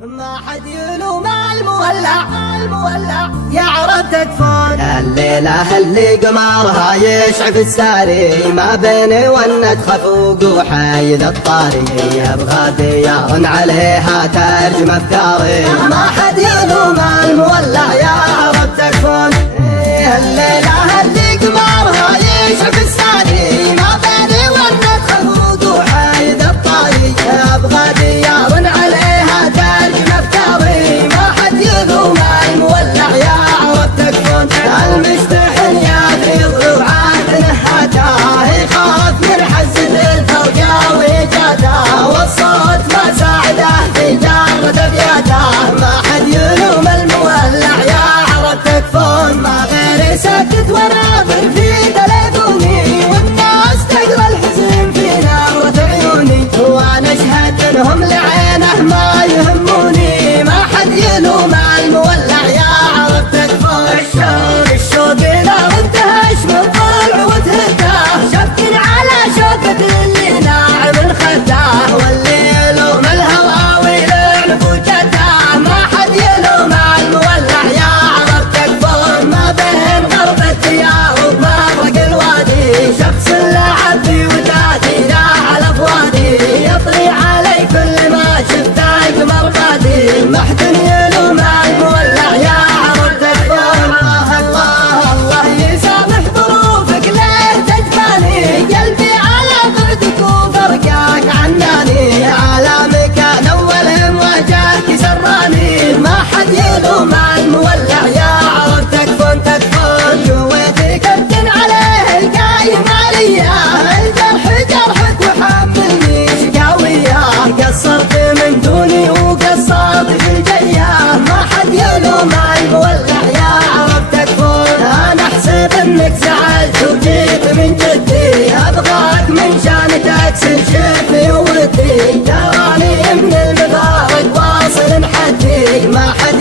ما حد يلوم المولع يعرف تكفون الليلة اللي قمرها يشعف الساري ما بيني ونت خفوق وحايد الطاري يبغى ديار عليها ترجم افكاري ما حد يلوم المولع يعرف تكفون الليلة اللي قمرها يشعف الساري ما بيني ونت خفوق وحايد الطاري يبغى ديار عليها ترجم افكاري ما حد يلوم المولع يعرف تكفون المستحن يغيظ وعاد نهاته يخاف من حزة الفوقة وإيجاده والصوت ما ساعده في جارة بيده ما حد يلوم المولع يعرف تكفون ما غيري سكت وناظر في تليفوني والناس تقرا الحزن في نظرة عيوني وانا اشهد انهم لعينه ما يهموني ما حد يلوم المولع يعرف تكفون الشوق لا وانتهش من طلع وتهداه شك على شوكة اللي ناعم الخداه واللي يلوم الهوى ويلعن فوجته ما حد يلوم المولع يعرف تكفون ما بين غرب الديار ومفرق الوادي شخص لعب في ودادي لا على فوادي يطري علي كل ما شفته يقمر غادي ما حد يلوم المولع يعرف تكفون الله يسامح ظروفك ليه تجفاني قلبي على بعدك وفرقك عناني على مكان اول مواجهك سراني ما حد يلوم المولع يعرف تكفون جويتي كابتن عليه القايم عليا الجرح جرحك وحملني شقاوية قصرت من دوني وقصرت في الجية ما حد يلوم المولع يعرف تكفون انا احسب انك زعلت وجيت من جدي ابغاك من شان تكسر شفي ودي تراني من المفارق واصل محدي ما حد